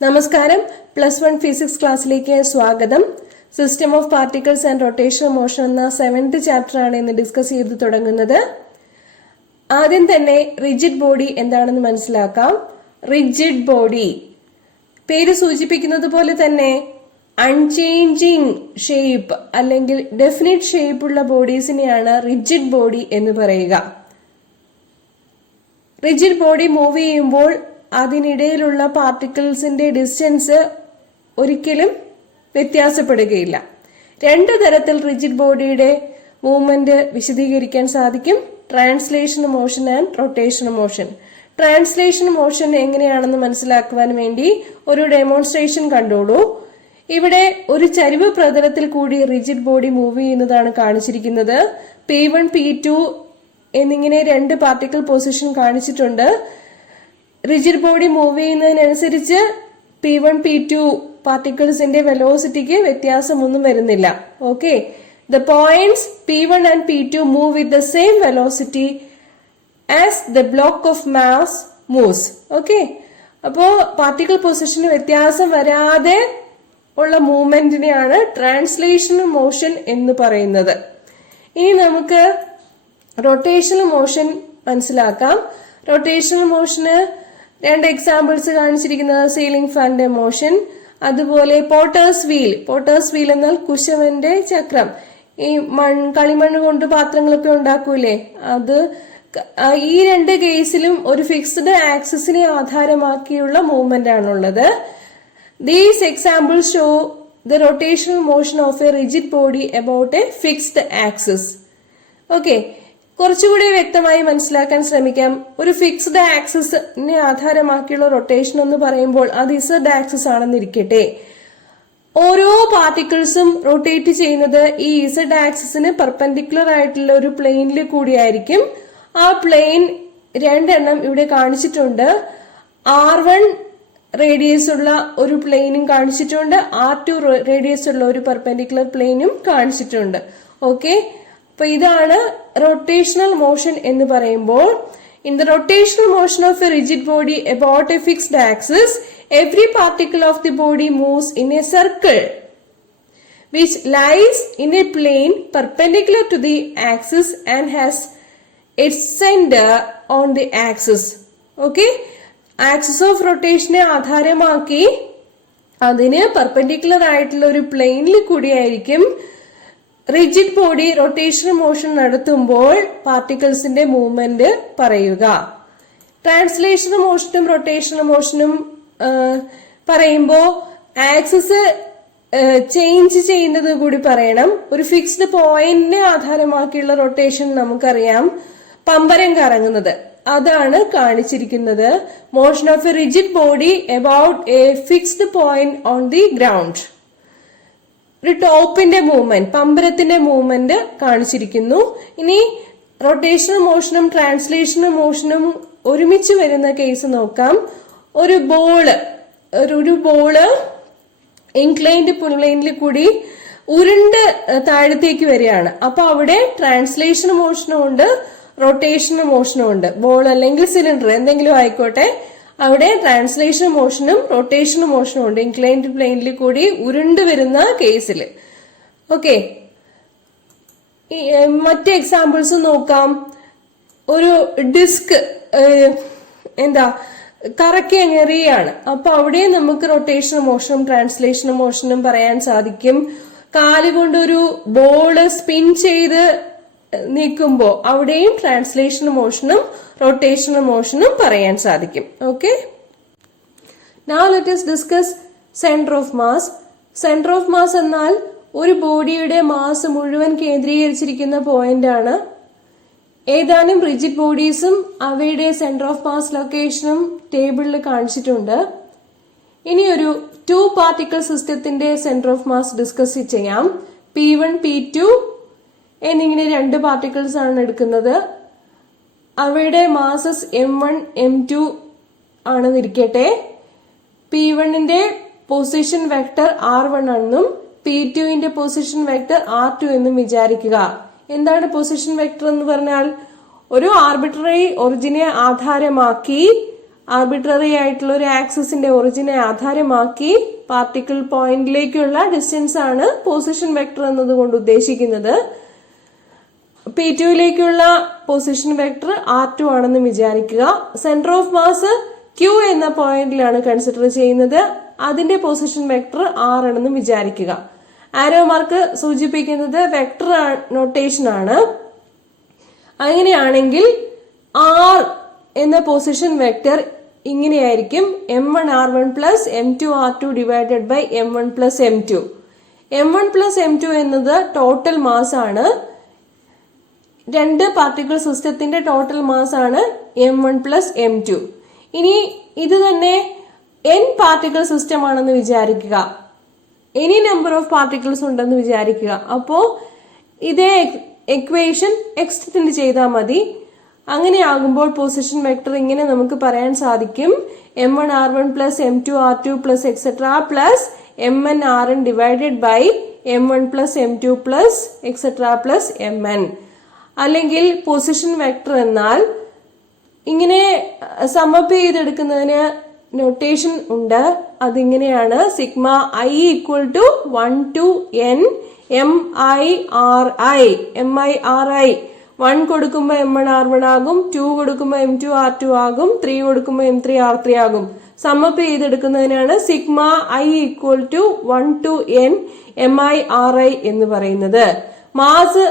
നമസ്കാരം. +1 ഫിസിക്സ് ക്ലാസ്സിലേക്ക് സ്വാഗതം. System of particles and rotational motion എന്ന 7th ചാപ്റ്റർ ആണ് ഇന്ന് ഡിസ്കസ് ചെയ്ത് തുടങ്ങുന്നത്. ആദ്യം തന്നെ റിജിഡ് ബോഡി എന്താണെന്ന് മനസ്സിലാക്കാം. റിജിഡ് ബോഡി പേര് സൂചിപ്പിക്കുന്നത് പോലെ തന്നെ അൺചേഞ്ചിങ് ഷേപ്പ് അല്ലെങ്കിൽ ഡെഫിനിറ്റ് ഷേപ്പ് ഉള്ള ബോഡീസിനെയാണ് റിജിഡ് ബോഡി എന്ന് പറയുക. റിജിഡ് ബോഡി മൂവ് ചെയ്യുമ്പോൾ അതിനിടയിലുള്ള പാർട്ടിക്കിൾസിന്റെ ഡിസ്റ്റൻസ് ഒരിക്കലും വ്യത്യാസപ്പെടുകയില്ല. രണ്ട് തരത്തിൽ റിജിഡ് ബോഡിയുടെ മൂവ്മെന്റ് വിശദീകരിക്കാൻ സാധിക്കും: translation motion and rotation motion. Translation motion എങ്ങനെയാണെന്ന് മനസ്സിലാക്കുവാൻ വേണ്ടി ഒരു ഡെമോൺസ്ട്രേഷൻ കണ്ടോളൂ. ഇവിടെ ഒരു ചരിവ് പ്രതലത്തിൽ കൂടി റിജിഡ് ബോഡി മൂവ് ചെയ്യുന്നതാണ് കാണിച്ചിരിക്കുന്നത്. P1 P2 എന്നിങ്ങനെ രണ്ട് പാർട്ടിക്കിൾ പൊസിഷൻ കാണിച്ചിട്ടുണ്ട്. റിജിഡ് ബോഡി മൂവ് ചെയ്യുന്നതിനനുസരിച്ച് P1 P2 പാർട്ടിക്കിൾസിന്റെ വെലോസിറ്റിക്ക് വ്യത്യാസമൊന്നും വരുന്നില്ല. Okay, the points P1 and P2 move with the same velocity as the block of mass moves. Okay, അപ്പോ പാർട്ടിക്കിൾ പൊസിഷന് വ്യത്യാസം വരാതെ ഉള്ള മൂവ്മെന്റിനെയാണ് ട്രാൻസ്ലേഷണൽ മോഷൻ എന്ന് പറയുന്നത്. ഇനി നമുക്ക് റൊട്ടേഷണൽ മോഷൻ മനസ്സിലാക്കാം. റൊട്ടേഷണൽ മോഷന് രണ്ട് എക്സാമ്പിൾസ് കാണിച്ചിരിക്കുന്നത് സീലിംഗ് ഫാനിന്റെ മോഷൻ, അതുപോലെ പോട്ടേഴ്സ് വീൽ. പോട്ടേഴ്സ് വീൽ എന്നാൽ കുശവന്റെ ചക്രം. ഈ കളിമണ്ണ് കൊണ്ട് പാത്രങ്ങളൊക്കെ ഉണ്ടാക്കൂലേ, അത്. ഈ രണ്ട് കേസിലും ഒരു ഫിക്സ്ഡ് ആക്സിസിനെ ആധാരമാക്കിയുള്ള മൂവ്മെന്റ് ആണുള്ളത്. These examples show the rotational motion of a rigid body about a fixed axis. Okay, കുറച്ചുകൂടി വ്യക്തമായി മനസ്സിലാക്കാൻ ശ്രമിക്കാം. ഒരു ഫിക്സ്ഡ് ആക്സിസിനെ ആധാരമാക്കിയുള്ള റൊട്ടേഷൻ എന്ന് പറയുമ്പോൾ അത് Z ആക്സിസ് ആണെന്നിരിക്കട്ടെ. ഓരോ പാർട്ടിക്കിൾസും റൊട്ടേറ്റ് ചെയ്യുന്നത് ഈ Z ആക്സിസിന് പെർപെൻഡിക്കുലർ ആയിട്ടുള്ള ഒരു പ്ലെയിനിൽ കൂടിയായിരിക്കും. ആ പ്ലെയിൻ രണ്ടെണ്ണം ഇവിടെ കാണിച്ചിട്ടുണ്ട്. R1 റേഡിയസ് ഉള്ള ഒരു പ്ലെയിനും കാണിച്ചിട്ടുണ്ട്, R2 റേഡിയസ് ഉള്ള ഒരു പെർപെൻഡിക്കുലർ പ്ലെയിനും കാണിച്ചിട്ടുണ്ട്. ഓക്കെ, അപ്പൊ ഇതാണ് റൊട്ടേഷണൽ മോഷൻ എന്ന് പറയുമ്പോൾ. In the rotational motion of A rigid body about A fixed axis, every particle of the body moves in A circle which lies in a plane perpendicular to the axis and has its center on the axis. Okay, axis of റൊട്ടേഷനെ ആധാരമാക്കി അതിന് perpendicular ആയിട്ടുള്ള ഒരു പ്ലെയിനിൽ കൂടിയായിരിക്കും rigid body rotational motion നടത്തുമ്പോൾ പാർട്ടിക്കിൾസിന്റെ movement പറയുക. Translational മോഷനും rotational മോഷനും പറയുമ്പോൾ ആക്സിസ് ചേഞ്ച് ചെയ്യുന്നത് കൂടി പറയണം. ഒരു ഫിക്സ്ഡ് പോയിന്റിനെ ആധാരമാക്കിയുള്ള റൊട്ടേഷൻ നമുക്കറിയാം, പമ്പരം കറങ്ങുന്നത്. അതാണ് കാണിച്ചിരിക്കുന്നത്. Motion of A rigid body about A fixed point on the ground. ഒരു ടോപ്പിന്റെ മൂവ്മെന്റ്, പമ്പരത്തിന്റെ മൂവ്മെന്റ് കാണിച്ചിരിക്കുന്നു. ഇനി റൊട്ടേഷണൽ മോഷനും ട്രാൻസ്ലേഷണൽ മോഷനും ഒരുമിച്ച് വരുന്ന കേസ് നോക്കാം. ഒരു ബോള് ഇൻക്ലൈൻഡ് പ്ലെയിനിൽ കൂടി ഉരുണ്ട് താഴത്തേക്ക് വരികയാണ്. അപ്പൊ അവിടെ ട്രാൻസ്ലേഷൻ മോഷനും ഉണ്ട്, റൊട്ടേഷണൽ മോഷനും ഉണ്ട്. ബോൾ അല്ലെങ്കിൽ സിലിണ്ടർ എന്തെങ്കിലും ആയിക്കോട്ടെ, അവിടെ ട്രാൻസ്ലേഷൻ മോഷനും റൊട്ടേഷണൽ മോഷനും ഉണ്ട് ഇൻക്ലൈൻഡ് പ്ലെയിനിൽ കൂടി ഉരുണ്ട് വരുന്ന കേസിൽ. ഓക്കെ, മറ്റ് എക്സാമ്പിൾസ് നോക്കാം. ഒരു ഡിസ്ക് കറക്കി എറിയാണ്. അപ്പൊ അവിടെ നമുക്ക് റൊട്ടേഷണൽ മോഷനും ട്രാൻസ്ലേഷണൽ മോഷനും പറയാൻ സാധിക്കും. കാലുകൊണ്ടൊരു ബോള് സ്പിൻ ചെയ്ത് നീക്കുമ്പോ അവിടെയും ട്രാൻസ്ലേഷണൽ മോഷനും റൊട്ടേഷണൽ മോഷനും പറയാൻ സാധിക്കും. Okay, now let us discuss centre of mass. Centre of mass എന്നാൽ ഒരു ബോഡിയുടെ മാസ് മുഴുവൻ കേന്ദ്രീകരിച്ചിരിക്കുന്ന പോയിന്റ് ആണ്. ഏതാനും റിജിഡ് ബോഡീസും അവയുടെ സെന്റർ ഓഫ് മാസ് ലൊക്കേഷനും ടേബിളിൽ കാണിച്ചിട്ടുണ്ട്. ഇനി ഒരു 2 പാർട്ടിക്കിൾ സിസ്റ്റത്തിന്റെ സെന്റർ ഓഫ് മാസ് ഡിസ്കസ് ചെയ്യാം. P1 P2 എന്നിങ്ങനെ രണ്ട് പാർട്ടിക്കിൾസ് ആണ് എടുക്കുന്നത്. അവയുടെ മാസസ് M1 M2 ആണെന്നിരിക്കട്ടെ. P1ന്റെ പൊസിഷൻ വെക്ടർ R1 എന്നും P2ന്റെ പൊസിഷൻ വെക്ടർ R2 എന്നും വിചാരിക്കുക. എന്താണ് പൊസിഷൻ വെക്ടർ എന്ന് പറഞ്ഞാൽ? ഒരു ആർബിട്രറി ഒറിജിനെ ആധാരമാക്കി ആർബിട്രറി ആയിട്ടുള്ള ഒരു ആക്സിസിന്റെ ഒറിജിനെ ആധാരമാക്കി പാർട്ടിക്കിൾ പോയിന്റിലേക്കുള്ള ഡിസ്റ്റൻസ് ആണ് പൊസിഷൻ വെക്ടർ എന്നതുകൊണ്ട് ഉദ്ദേശിക്കുന്നത്. P2ലേക്കുള്ള പൊസിഷൻ വെക്ടർ R2 ആണെന്ന് വിചാരിക്കുക. സെന്റർ ഓഫ് മാസ് Q എന്ന പോയിന്റിലാണ് കൺസിഡർ ചെയ്യുന്നത്. അതിന്റെ പൊസിഷൻ വെക്ടർ R ആണെന്ന് വിചാരിക്കുക. ആരോ മാർക്ക് സൂചിപ്പിക്കുന്നത് വെക്ടർ നൊട്ടേഷൻ ആണ്. അങ്ങനെയാണെങ്കിൽ R എന്ന പൊസിഷൻ വെക്ടർ ഇങ്ങനെയായിരിക്കും: m1r1 plus m2r2 divided by m1 plus m2. m1 plus m2 എന്നത് ടോട്ടൽ മാസ് ആണ്. രണ്ട് പാർട്ടിക്കിൾ സിസ്റ്റത്തിന്റെ ടോട്ടൽ മാസ് ആണ് m1 പ്ലസ് m2. ഇനി ഇത് തന്നെ n പാർട്ടിക്കിൾ സിസ്റ്റം ആണെന്ന് വിചാരിക്കുക. എനി നമ്പർ ഓഫ് പാർട്ടിക്കിൾസ് ഉണ്ടെന്ന് വിചാരിക്കുക. അപ്പോ ഇതേ എക്വേഷൻ എക്സ്റ്റെൻഡ് ചെയ്താൽ മതി. അങ്ങനെയാകുമ്പോൾ പൊസിഷൻ വെക്ടർ ഇങ്ങനെ നമുക്ക് പറയാൻ സാധിക്കും: m1r1 plus m2r2 plus etcetera plus mnrn divided by m1 plus m2 plus etcetera plus mn. അല്ലെങ്കിൽ പൊസിഷൻ വെക്ടർ എന്നാൽ ഇങ്ങനെ സമ്മപ്പ് ചെയ്തെടുക്കുന്നതിന് നൊട്ടേഷൻ ഉണ്ട്. അതിങ്ങനെയാണ്: sigma i equal to 1 to n MIRI. 1 കൊടുക്കുമ്പോൾ m1r1 ആകും, 2 കൊടുക്കുമ്പോൾ m2r2 ആകും, 3 കൊടുക്കുമ്പോൾ m3r3 ആകും. സമ്മപ്പ് ചെയ്തെടുക്കുന്നതിനാണ് sigma i equal to 1 to n MIRI എന്ന് പറയുന്നത്. മാസ്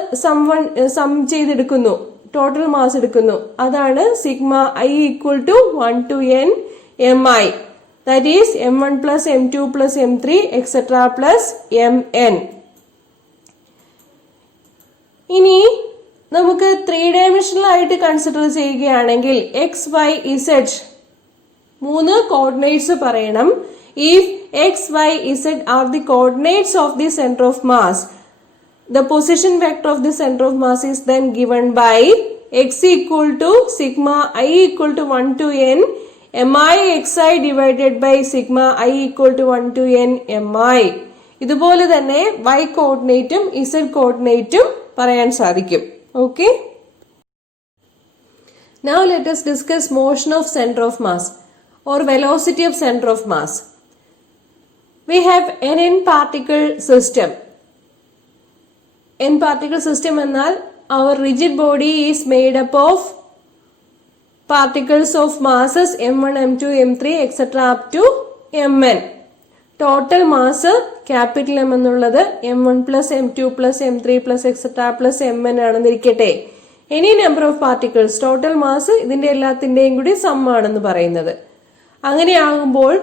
സം ചെയ്തെടുക്കുന്നു, ടോട്ടൽ മാസ് എടുക്കുന്നു. അതാണ് sigma i equal to 1 to n mi. That is m1 plus m2 plus m3 etc. plus mn. ഇനി നമുക്ക് 3 ഡയമെൻഷണൽ ആയിട്ട് കൺസിഡർ ചെയ്യുകയാണെങ്കിൽ എക്സ് വൈ ഇസെഡ് 3 കോർഡിനേറ്റ്സ് പറയണം. If x, y, z are the coordinates of the center of mass, the position vector of the center of mass is then given by x equal to sigma I equal to 1 to n MIXI divided by sigma I equal to 1 to n MI. ഇതുപോലെ തന്നെ y കോർഡിനേറ്റും z കോർഡിനേറ്റും പറയാൻ സാധിക്കും. Okay. Now let us discuss motion of center of mass or velocity of center of mass. We have an n particle system. N particle system എന്നാൽ our rigid body is made up of particles of masses m1, m2, m3 etc. up to mn. Total mass capital M എന്നുള്ളത് m1 plus m2 plus m3 plus etc. plus mn ആണെന്നിരിക്കട്ടെ. Any number of particles, total mass ഇതിന്റെ എല്ലാത്തിന്റെയും കൂടി some ആണെന്ന് പറയുന്നത്. അങ്ങനെയാകുമ്പോൾ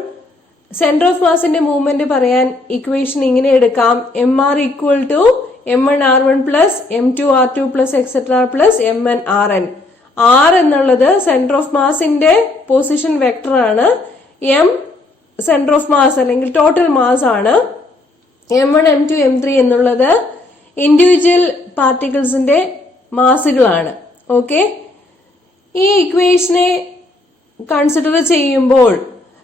centre of മാസിന്റെ movement പറയാൻ ഇക്വേഷൻ ഇങ്ങനെ എടുക്കാം: mr equal to m1r1 plus m2r2 plus etcetera plus mnrn. r എന്നുള്ളത് സെന്റർ ഓഫ് മാസിന്റെ പൊസിഷൻ വെക്ടർ ആണ്. m സെന്റർ ഓഫ് മാസ് അല്ലെങ്കിൽ ടോട്ടൽ മാസ് ആണ്. m1, m2, m3 എന്നുള്ളത് ഇൻഡിവിജ്വൽ പാർട്ടിക്കിൾസിന്റെ മാസുകളാണ്. ഓക്കെ, ഈ ഇക്വേഷനെ കൺസിഡർ ചെയ്യുമ്പോൾ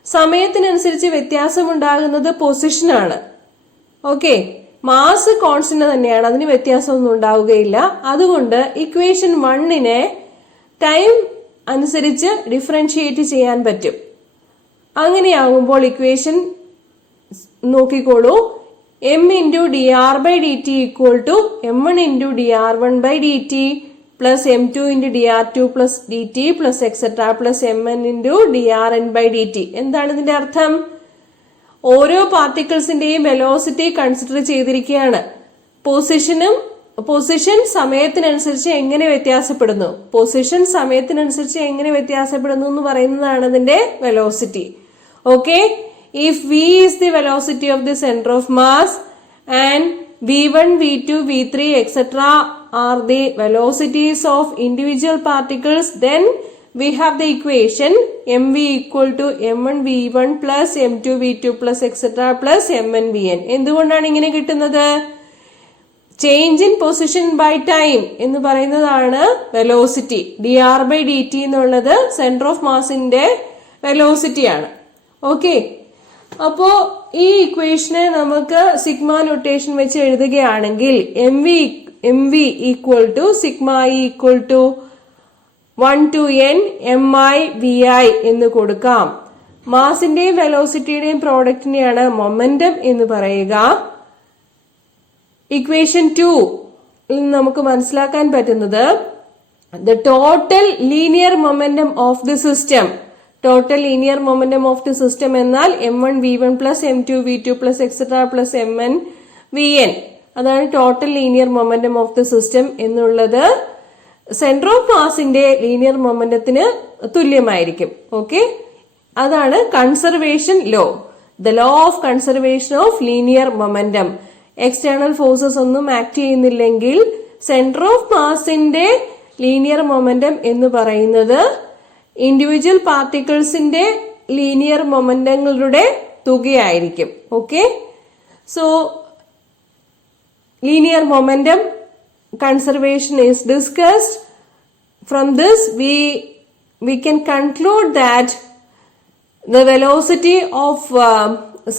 സമയത്തിനനുസരിച്ച് വ്യത്യാസമുണ്ടാകുന്നത് പൊസിഷനാണ്. ഓക്കെ, മാസ് കോൺസ്റ്റന്റ് തന്നെയാണ്, അതിന് വ്യത്യാസമൊന്നും ഉണ്ടാവുകയില്ല. അതുകൊണ്ട് ഇക്വേഷൻ 1നെ ടൈം അനുസരിച്ച് ഡിഫറൻഷിയേറ്റ് ചെയ്യാൻ പറ്റും. അങ്ങനെയാകുമ്പോൾ ഇക്വേഷൻ നോക്കിക്കോളൂ: m into dr by dt equal to m1 into dr1 by dt plus m2 into dr2 plus dt plus etc. plus mn into drn by dt. എന്താണ് ഇതിന്റെ അർത്ഥം? ഓരോ പാർട്ടിക്കിൾസിന്റെയും വെലോസിറ്റി കൺസിഡർ ചെയ്തിരിക്കുകയാണ്. പൊസിഷൻ സമയത്തിനനുസരിച്ച് എങ്ങനെ വ്യത്യാസപ്പെടുന്നു, എന്ന് പറയുന്നതാണ് അതിന്റെ velocity. Okay, if v is the velocity of the center of mass and v1, v2, v3 etc. are the velocities of individual particles, then we have the equation mv equal to m1 v1 plus m2 v2 plus etc. plus mn vn. എന്തുകൊണ്ടാണ് ഇങ്ങനെ കിട്ടുന്നത്? Change in position by time എന്ന് പറയുന്നതാണ് velocity. dr by dt എന്നുള്ളത് centre of മാസിന്റെ velocity ആണ്. Okay, അപ്പോ ഈ ഇക്വേഷനെ നമുക്ക് സിഗ്മ നൊട്ടേഷൻ വെച്ച് എഴുതുകയാണെങ്കിൽ mv equal to sigma i equal to 1/n mi/vi എന്ന് കൊടുക്കാം. മാസിന്റെയും വെലോസിറ്റിയുടെയും പ്രോഡക്റ്റിനെയാണ് മൊമെന്റം എന്ന് പറയുക. ഇക്വേഷൻ 2 നമുക്ക് മനസ്സിലാക്കാൻ പറ്റുന്നത് the total linear momentum of the system. Total linear momentum of the system എന്നാൽ m1 v1 plus m2 v2 plus etc plus mn vn. അതാണ് total linear momentum of the system എന്നുള്ളത് centre of മാസിന്റെ linear മൊമെന്റത്തിന് തുല്യമായിരിക്കും. Okay, അതാണ് conservation law. The law of conservation of linear momentum. External forces ഒന്നും act ചെയ്യുന്നില്ലെങ്കിൽ centre of മാസിന്റെ linear momentum എന്ന് പറയുന്നത് ഇൻഡിവിജ്വൽ പാർട്ടിക്കിൾസിന്റെ ലീനിയർ മൊമെന്റങ്ങളുടെ തുകയായിരിക്കും. Okay, so linear momentum conservation is discussed. From this we can conclude that the velocity of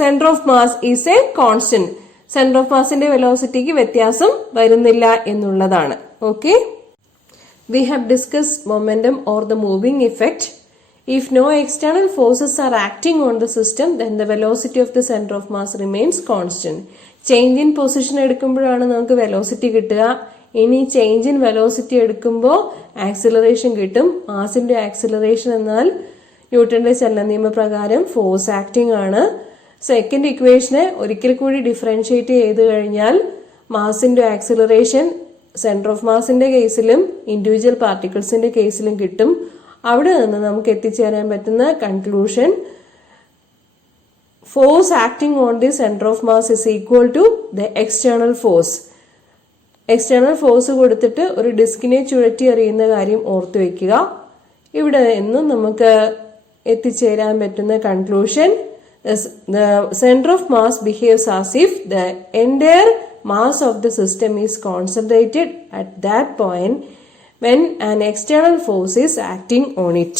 center of mass is a constant. Center of mass ന്റെ velocity ക്ക് വ്യത്യാസം വരുന്നില്ല എന്നുള്ളതാണ്. Okay, we have discussed momentum or the moving effect. If no external forces are acting on the system, then the velocity of the center of mass remains constant. Change in position എടുക്കുമ്പോഴാണ് നമുക്ക് velocity കിട്ടുക. ഇനി change in velocity എടുക്കുമ്പോൾ acceleration കിട്ടും. മാസിന്റെ acceleration എന്നാൽ ന്യൂട്ടന്റെ ചലന നിയമപ്രകാരം ഫോഴ്സ് ആക്ടിംഗ് ആണ്. സെക്കൻഡ് ഇക്വേഷനെ ഒരിക്കൽ കൂടി ഡിഫറൻഷിയേറ്റ് ചെയ്ത് കഴിഞ്ഞാൽ മാസിന്റെ ആക്സിലറേഷൻ സെന്റർ ഓഫ് മാസിന്റെ കേസിലും ഇൻഡിവിജ്വൽ പാർട്ടിക്കിൾസിന്റെ കേസിലും കിട്ടും. അവിടെ നിന്ന് നമുക്ക് എത്തിച്ചേരാൻ പറ്റുന്ന conclusion force acting on the center of mass is equal to the external force. External force കൊടുത്തിട്ട് ഒരു ഡിസ്കിനെ ചുഴറ്റി എറിയുന്ന കാര്യം ഓർത്തു വെക്കുക. ഇവിടെ നിന്നും നമുക്ക് എത്തിച്ചേരാൻ പറ്റുന്ന conclusion, the center of mass behaves as if the entire mass of the system is concentrated at that point when an external force is acting on it.